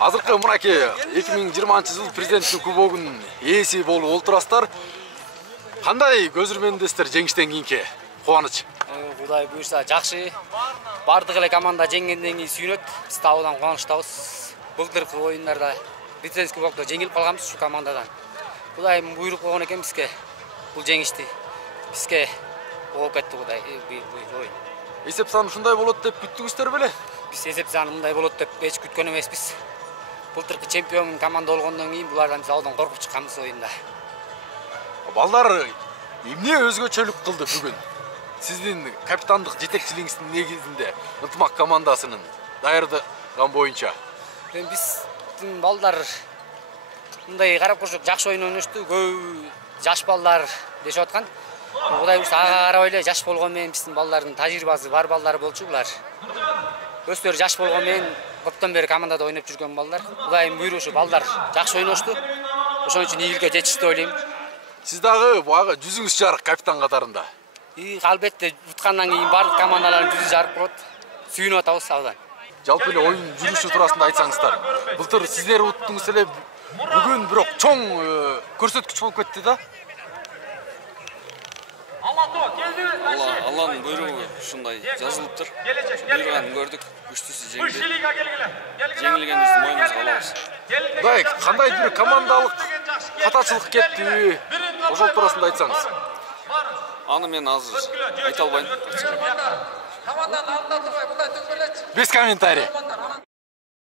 Азыркы мынакей 2020 президенттик кубогунун ээси болуп олтурасыздар. Кандай көзүрмөндөсүздөр жеңиштен кийинки кубаныч? Кудай буйрса жакшы. Бардык эле команда жеңгенден кийин сүйүнөт. Биз табыдан кубанычтабыз. Былтыркы оюндарда президенттик кубокто жеңилип калганбыз ушу командадан. Кудайым буйрук болгон экен бизге. Бул жеңишти бизге болуп кетти Кудай. Оюн. Эсеп саны ушундай болот деп күттүңүздөр беле? Биз эсеп саны мындай болот деп эч күткөн эмеспиз. Былтыркы чемпион команда болгондон кийин булардан биз абдан коркуп чыкканбыз оюнда. Балдар эмне өзгөчөлүк кылды бүгүн? Сиздин капитандык жетекчилигиңиздин негизинде ынтымак командасынын даярдыгы боюнча. Биздин балдар мындай карап көрсөк жакшы оюн ойношту. Көп жаш балдар дешип аткан. Кудай буйрса ага карабай эле жаш болгон менен биздин балдардын тажрыйбасы бар балдар болчу булар. Өздөрү жаш болгон менен көптөн бери командада ойноп жүргөн балдар. Кудайым буйрушу балдар жакшы ойношту. Ошон үчүн ийгиликке жетишти деп ойлойм. Сиз дагы буга жүзүңүз жарык капитан катарында. Албетте уткандан кийин бардык командалардын жүзү жарык болот. Сүйүнүп атабыз абдан. Жалпы эле оюн жүрүшү туурасында айтсаңыздар. Былтыр сиздер уттуңуз эле, бүгүн бирок чоң көрсөткүч болуп кетти да. Алланын буйругу ушундай жазылыптыр. Буйруган көрдүк, күчтүүсү жеңди. Жеңилгенибизди моюнубузга алабыз. Кудай, кандай бир командалык катачылык кетти? Ошол туурасында айтсаңыз. Аны мен азыр айта албайм. Без комментариев.